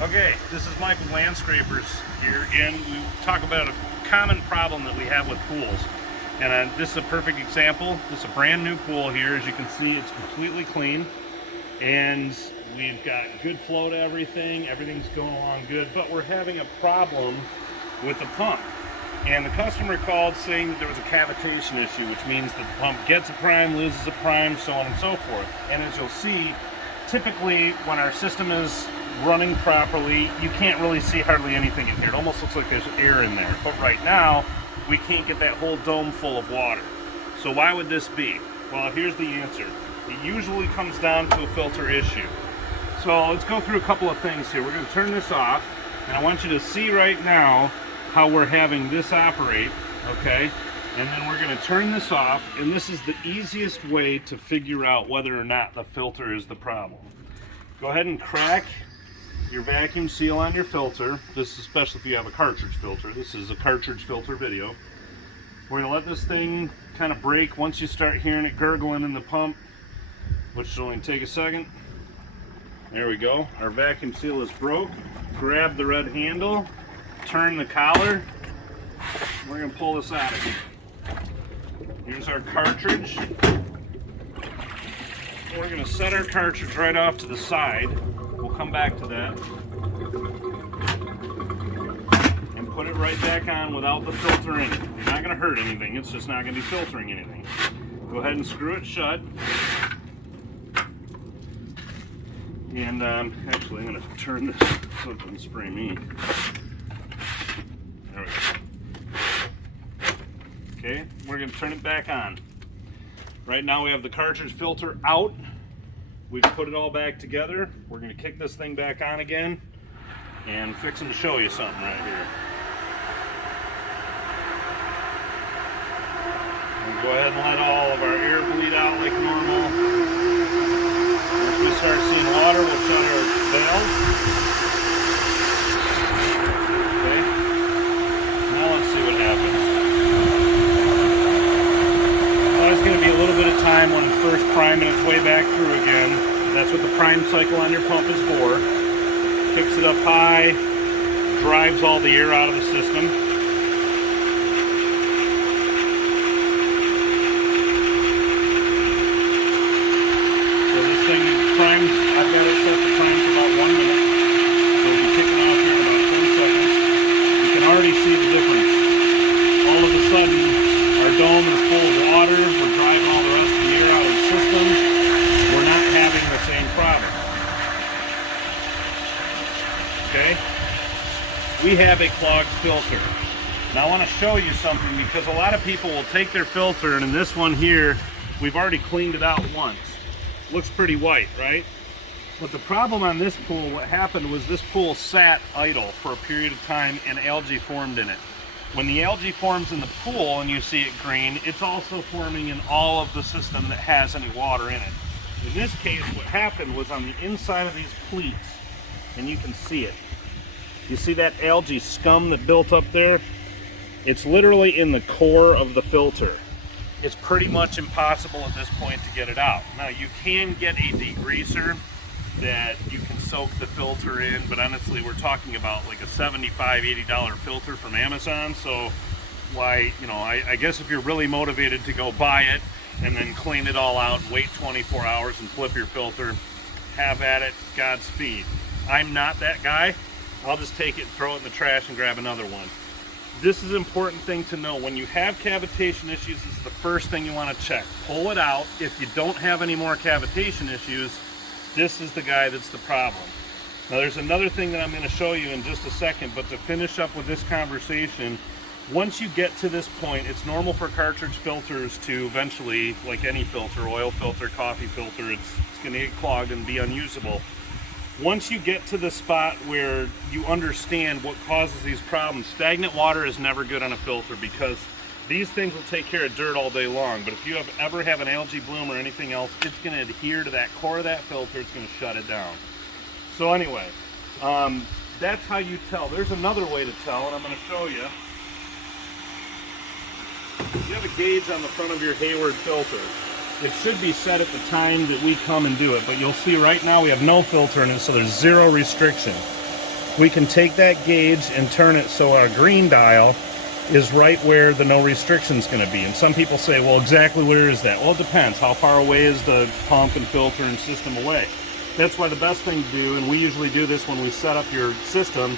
Okay, this is Mike with Landscrapers here again. We talk about a common problem that we have with pools. And this is a perfect example. This is a brand new pool here. As you can see, it's completely clean. And we've got good flow to everything. Everything's going along good. But we're having a problem with the pump. And the customer called saying that there was a cavitation issue, which means that the pump gets a prime, loses a prime, so on and so forth. And as you'll see, typically when our system is running properly, you can't really see hardly anything in here. It almost looks like there's air in there. But right now, we can't get that whole dome full of water. So why would this be? Well, here's the answer. It usually comes down to a filter issue. So let's go through a couple of things here. We're going to turn this off, and I want you to see right now how we're having this operate, okay? And then we're going to turn this off, and this is the easiest way to figure out whether or not the filter is the problem. Go ahead and crack your vacuum seal on your filter. This is especially if you have a cartridge filter. This is a cartridge filter video. We're going to let this thing kind of break once you start hearing it gurgling in the pump, which should only take a second. There we go. Our vacuum seal is broke. Grab the red handle, turn the collar. We're going to pull this out of here. Here's our cartridge. We're going to set our cartridge right off to the side. We'll come back to that. And put it right back on without the filter in it. You're not going to hurt anything. It's just not going to be filtering anything. Go ahead and screw it shut. And actually, I'm going to turn this up and spray me. There we go. Okay, we're going to turn it back on. Right now we have the cartridge filter out. We've put it all back together. We're going to kick this thing back on again and fixing to show you something right here. We'll go ahead and let all of our air bleed out like normal. Once we start seeing water, we'll shut our valve. Okay. Now let's see what happens. There's going to be a little bit of time when it's first priming its way back through again. That's what the prime cycle on your pump is for. Kicks it up high, drives all the air out of the system. So this thing primes, I've got it set to prime for about 1 minute. So it'll be kicking off here in about 10 seconds. You can already see the difference. All of a sudden, our dome is full of water. We're driving all the rest of the air out of the system. We're not having the same problem. Okay? We have a clogged filter. Now I want to show you something because a lot of people will take their filter, and in this one here, we've already cleaned it out once. Looks pretty white, right? But the problem on this pool, what happened was this pool sat idle for a period of time and algae formed in it. When the algae forms in the pool and you see it green, it's also forming in all of the system that has any water in it. In this case, what happened was on the inside of these pleats, and you can see it. You see that algae scum that built up there? It's literally in the core of the filter. It's pretty much impossible at this point to get it out. Now, you can get a degreaser that you can soak the filter in, but honestly we're talking about like a $75, $80 filter from Amazon, so why, you know, I guess if you're really motivated to go buy it and then clean it all out, wait 24 hours and flip your filter, have at it, Godspeed. I'm not that guy. I'll just take it and throw it in the trash and grab another one. This is an important thing to know. When you have cavitation issues, this is the first thing you want to check. Pull it out. If you don't have any more cavitation issues, this is the guy that's the problem. Now there's another thing that I'm going to show you in just a second, but to finish up with this conversation, once you get to this point, it's normal for cartridge filters to eventually, like any filter, oil filter, coffee filter, it's going to get clogged and be unusable. Once you get to the spot where you understand what causes these problems, stagnant water is never good on a filter because these things will take care of dirt all day long, but if you ever have an algae bloom or anything else, it's going to adhere to that core of that filter. It's going to shut it down. So anyway, that's how you tell. There's another way to tell, and I'm going to show you. You have a gauge on the front of your Hayward filter. It should be set at the time that we come and do it, but you'll see right now we have no filter in it, so there's zero restriction. we can take that gauge and turn it so our green dial is right where the no restriction is going to be. And some people say, well, exactly where is that? Well, it depends. How far away is the pump and filter and system away? That's why the best thing to do, and we usually do this when we set up your system,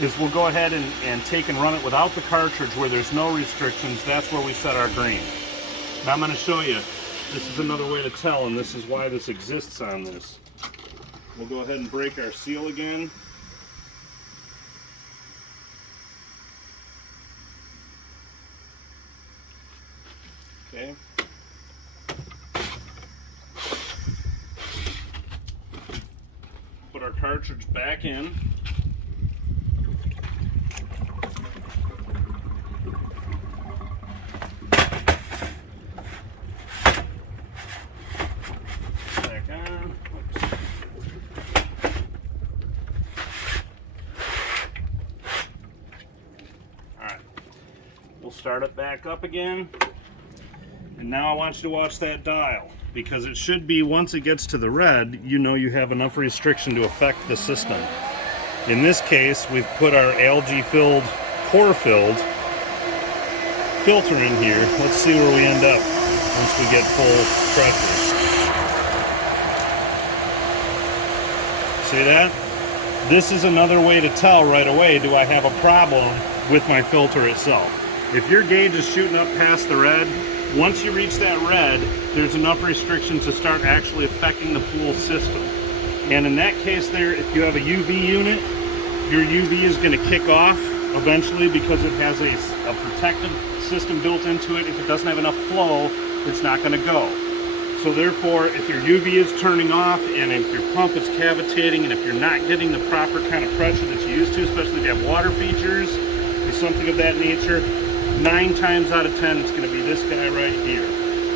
is we'll go ahead and take and run it without the cartridge where there's no restrictions. That's where we set our green. Now I'm going to show you. This is another way to tell, and this is why this exists on this. We'll go ahead and break our seal again. Okay. Put our cartridge back in. Back on. Oops. Alright. We'll start it back up again. And now I want you to watch that dial, because it should be, once it gets to the red, you know you have enough restriction to affect the system. In this case, we've put our algae-filled, core-filled filter in here. Let's see where we end up once we get full pressure. See that? This is another way to tell right away, do I have a problem with my filter itself. If your gauge is shooting up past the red, once you reach that red, there's enough restrictions to start actually affecting the pool system. And in that case there, if you have a UV unit, your UV is going to kick off eventually because it has a protective system built into it. If it doesn't have enough flow, it's not going to go. So therefore, if your UV is turning off and if your pump is cavitating and if you're not getting the proper kind of pressure that you used to, especially if you have water features or something of that nature, 9 times out of 10 it's going to be this guy right here.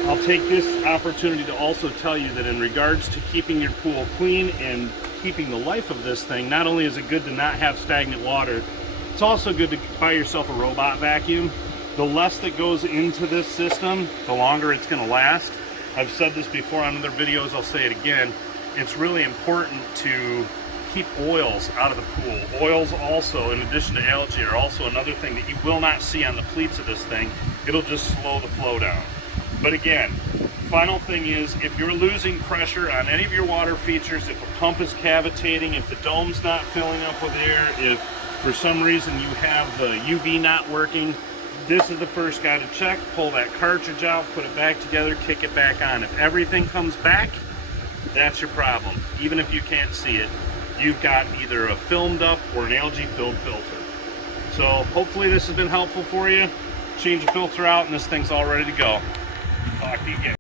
I'll take this opportunity to also tell you that in regards to keeping your pool clean and keeping the life of this thing, not only is it good to not have stagnant water, it's also good to buy yourself a robot vacuum. The less that goes into this system, the longer it's going to last. I've said this before on other videos, I'll say it again. It's really important to keep oils out of the pool. Oils also, in addition to algae, are also another thing that you will not see on the pleats of this thing. It'll just slow the flow down. But again, final thing is, if you're losing pressure on any of your water features, if a pump is cavitating, if the dome's not filling up with air, if for some reason you have the UV not working, this is the first guy to check. Pull that cartridge out, put it back together, kick it back on. If everything comes back, that's your problem. Even if you can't see it, you've got either a filmed up or an algae filled filter. So hopefully this has been helpful for you. Change the filter out and this thing's all ready to go. Talk to you again.